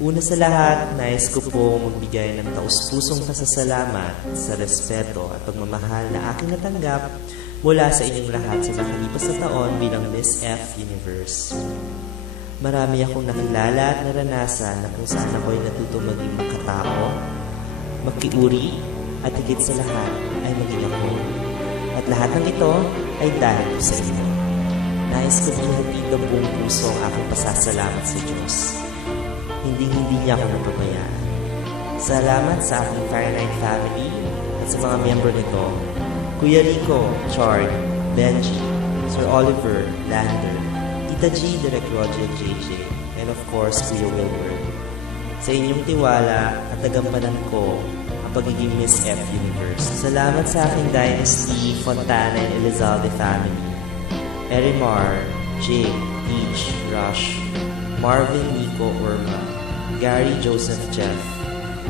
Una sa lahat, nais ko po magbigay ng taus-pusong pasasalamat sa respeto at pagmamahal na aking natanggap mula sa inyong lahat sa nakalipas na taon bilang Miss F Universe. Marami akong nakilala at naranasan na kung saan ako'y natutong maging makatao, makiuri, at higit sa lahat ay maging ako. At lahat ng ito ay dahil ko sa inyo. Nais ko ihatid ng buong puso ang aking pasasalamat sa Diyos. Hindi niya ako napabayaan. Salamat sa aking Fahrenheit family at sa mga miyembro nito, Kuya Rico, Chard, Benji, Sir Oliver, Lander, Tita G, Direk Roger, JJ, and of course, Kuya Wilbur. Sa inyong tiwala at tagampanan ko ang pagiging Miss F Universe. Salamat sa aking Dynasty, Fontana, and Elizalde family, Erimar, Jake, Peach, Rush, Marvin, Nico, Urma, Gary, Joseph, Jeff,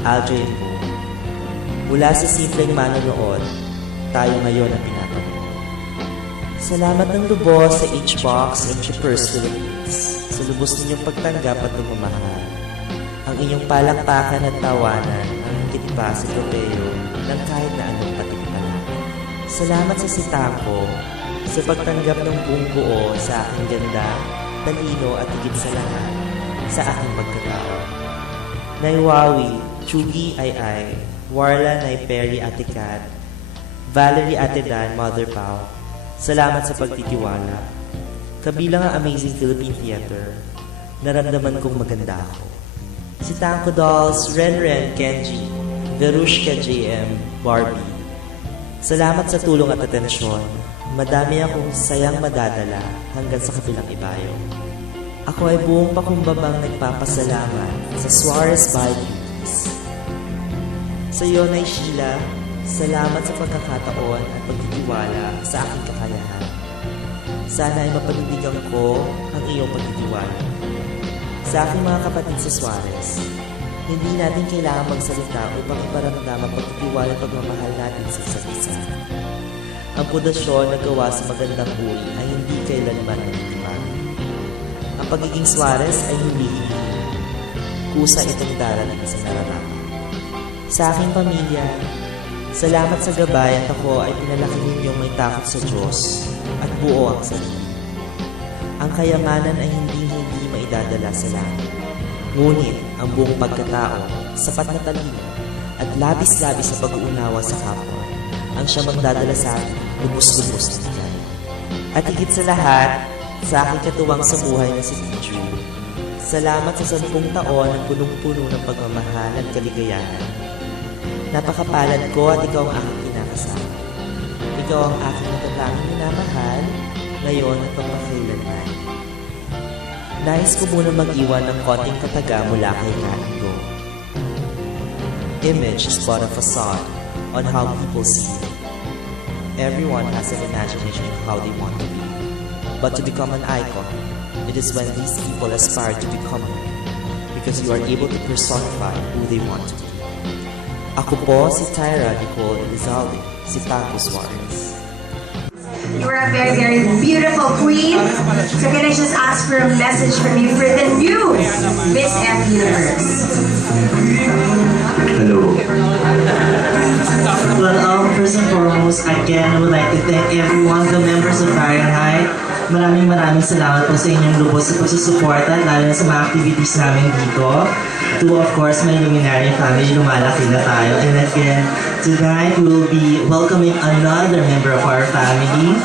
Aldrin Mo. Mula sa simpleng manonood, tayo ngayon ang pinapanood. Salamat ng lubos sa H-Box and Chippers Philippines sa lubos ninyong pagtanggap at pagmamahal. Ang inyong palakpakan at tawanan ang higit pa sa tropeo ng kahit na anong patimpala. Salamat sa sitako sa pagtanggap ng buong buo sa aking ganda, talino at higit sa lahat sa aking pagkatao. Naiwawi, Chugi Ay, Warla Nay Perry Ate Kat, Valerie Ate Dan, Mother Pao, salamat sa pagtitiwala. Kabilang ang Amazing Philippine Theater, naramdaman kong maganda ako. Si Tanko Dolls, Ren, Kenji, Verushka JM, Barbie. Salamat sa tulong at atensyon. Madami akong sayang madadala hanggang sa kabilang ibayo. Ako ay buong pakumbabang nagpapasalamat sa Suarez Bay Beauties. Sa iyo, Nay Sheila, salamat sa pagkakataon at pagtitiwala sa aking kakayahan. Sana ay mapanindigan ko ang iyong pagtitiwala. Sa aking mga kapatid sa Suarez, hindi natin kailangan magsalita upang iparamdam ang pagtitiwala at pagmamahal natin sa isa't isa. Ang pundasyon na gawa sa magandang uri ay hindi kailanman nagtitiwala. Ang pagiging Suarez ay hindi kusa itong darating sa nararapat. Sa aking pamilya, salamat sa gabay at ako ay pinalaki ninyong may takot sa Diyos at buo ang sarili. Ang kayamanan ay hindi maidadala sa langit. Ngunit ang buong pagkatao, sapat na talino at labis-labis sa pag-uunawa sa kapwa ang siya magdadala sa akin, lubos-lubos na higay. At higit sa lahat, sa aking katuwang sa buhay na si Tiju, salamat sa 10 taon ng punong-puno ng pagmamahal at kaligayahan. Napakapalad ko at ikaw ang aking kinakasama. Ikaw ang aking natatanging minamahal, ngayon at pagmakailanman. Nais ko muna mag-iwan ng konting kataga mula kay Kanigo. Image is but a facade on how people see you. Everyone has an imagination of how they want to be. But to become an icon, it is when these people aspire to become you, because you are able to personify who they want to be. Ako po si Tyra Nicole Elizalde, si Tanko Suarez. You are a very, very beautiful queen. So can I just ask for a message from you for the new Miss F Universe? Hello. Well, first and foremost, again, I would like to thank everyone, the members of Fahrenheit. Maraming salamat po sa inyong lubos sa pagsusuporta, lalo na sa mga activities namin dito. To, of course, my Luminary family, lumalaki na tayo. And again, tonight we will be welcoming another member of our family.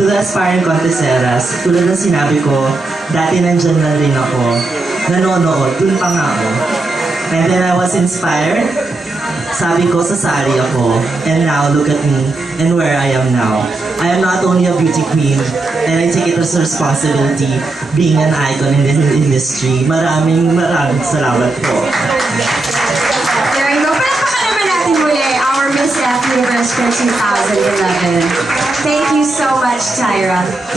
To the aspiring contesteras, tulad ng sinabi ko, dati nandyan na rin ako. Nanonood, dun pa nga ako. And then I was inspired. Sabi ko, sasali ako. And now, look at me and where I am now. I am not only a beauty queen, and I take it as a responsibility being an icon in the industry. Maraming salamat po. There you go. Palakpakan naman natin muli our Miss F Universe for 2011. Thank you so much, Tyra.